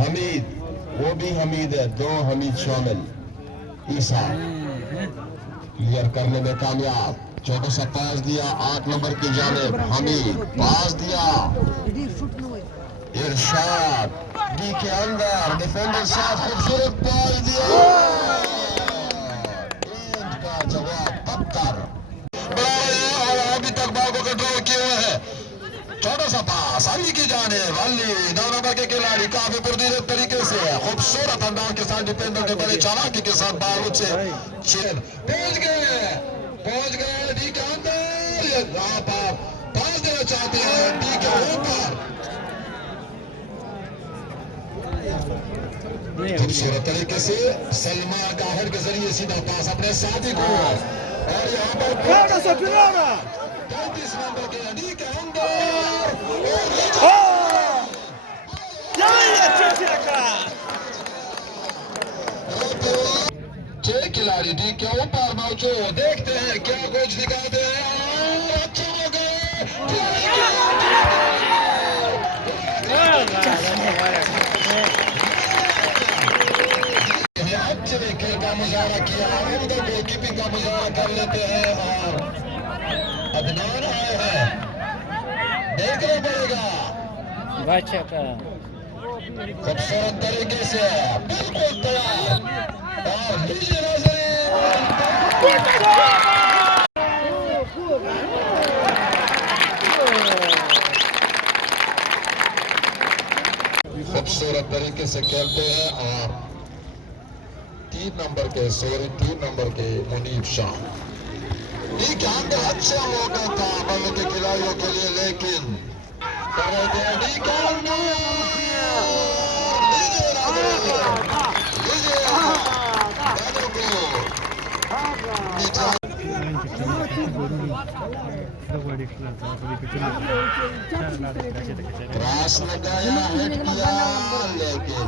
हमीद, वो भी हमीद है, दो हमीद शामिल। ईसा क्लियर करने में कामयाब, छोटा सा पास दिया 8 नंबर की जानिब। हमीद पास दिया, इरशाद डी के अंदर, डिफेंडर साथ खूबसूरत पास दिया, गेंद का जवाब पत्थर। और अभी तक बॉल को कंट्रोल किए हुए है। छोटा सा पास अली की जानिब, अली 9 नंबर के खिलाड़ी काफी पुरदीर तरीके से खूबसूरत अंदाज के साथ डिफेंडर ने बड़े चालाकी के साथ बॉल से पहुंच गए डी के अंदर। आप पास देना चाहते हैं डी के ऊपर, खूबसूरत तरीके से सलमान काहिर के जरिए सीधा पास अपने साथी को, और यहाँ पर 35 नंबर के डी के अंदर 6 खिलाड़ी डी के ऊपर मौजूद, देखते हैं क्या कुछ दिखाते हैं। अच्छा हो गए अच्छे खेल का मुजाहरा किया, उधर गोलकीपिंग का मुजाहरा कर लेते हैं। और अदनान आए हैं, देखना पड़ेगा खूबसूरत तरीके से, बिल्कुल तैयार। और लीजिए खूबसूरत तरीके से खेलते हैं। और 3 नंबर के मुनीब शाह, ठीक है, अंदर अच्छा मौका था बल्ले के खिलाड़ियों के लिए, लेकिन क्रॉस लगाया, हिट किया, लेकिन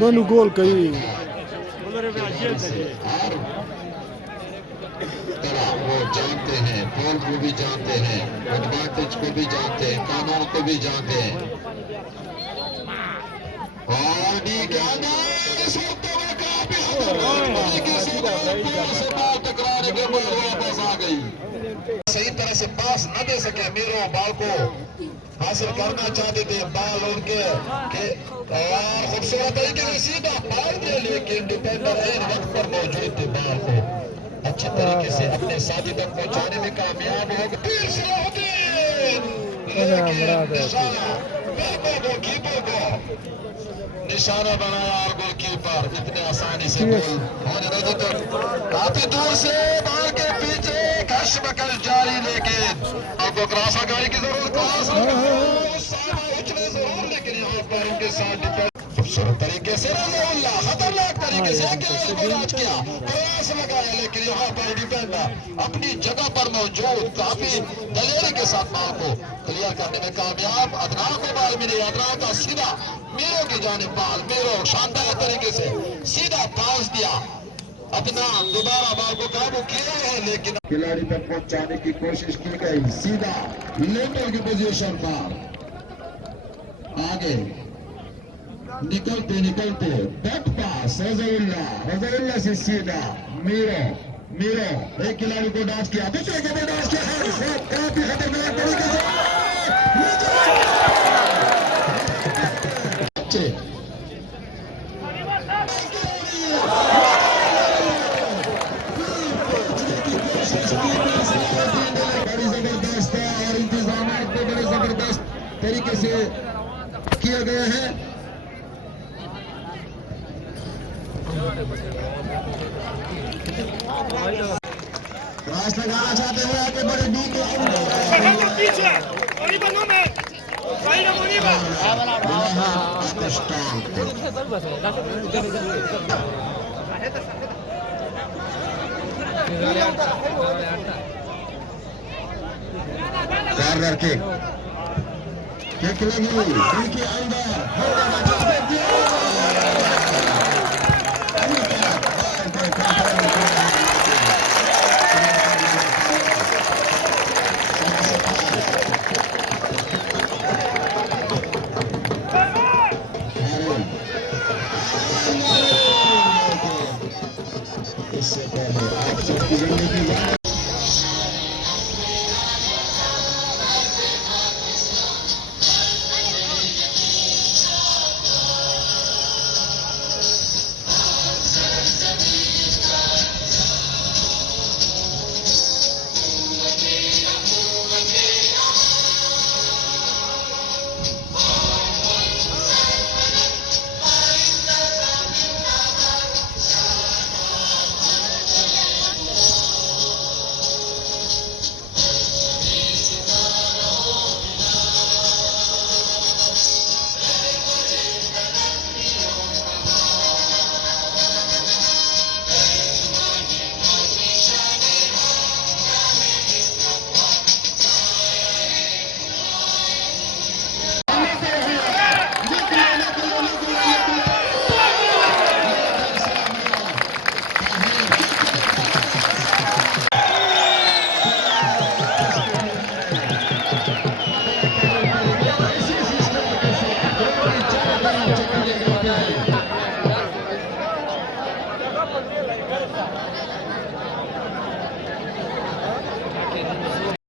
Mano gol caiu. वो जानते हैं, बॉल को भी जानते हैं, एडवांटेज को भी जानते हैं, कानून को भी जानते हैं। और टकराने के बाद वापस आ गई, सही तरह से पास न दे सके। मीरो बॉल को हासिल करना चाहते थे, बॉल उनके और खूबसूरत तरीके से सीधा पार दिया, लेकिन डिफेंडर वक्त पर मौजूद थे, बॉल को अच्छे तरीके से अपने साथी तक पहुंचाने में कामयाब हो गए। गोलकीपर को निशाना बनाया, और गोलकीपर इतने आसानी से काफी दूर से बॉल के पीछे कशमकश जारी, लेकिन आपको क्रॉस लगाने की जरूरत जरूर, लेकिन यहाँ पर उनके साथ खूबसूरत तरीके से खतरनाक तरीके से इलाज किया, प्रयास लगाया, लेकिन यहाँ पर डिफेंडर अपनी जगह पर मौजूद काफी दलेरी के साथ बॉल को क्लियर करने में कामयाब। अदनान को बॉल मिली, अदनान का सीधा मीरो की जानिब बॉल, मीरो शानदार तरीके से सीधा पास दिया, अदनान दोबारा बॉल को काबू किया है, लेकिन खिलाड़ी तक पहुंचाने की कोशिश की गई, सीधा लेंडर की पोजीशन पर आगे निकलते बैक पास, रज़ाउल्लाह से सीधा मीरो एक खिलाड़ी को डांस किया, दूसरे को भी डांस किया, काफी खतरनाक तरीके से बड़ी जबरदस्त है, और इंतजाम भी बड़े जबरदस्त तरीके से किए गए हैं। क्रॉस लगाना चाहते हुए आगे बड़े डी के कॉर्नर किक किक लगी, इनके अंदर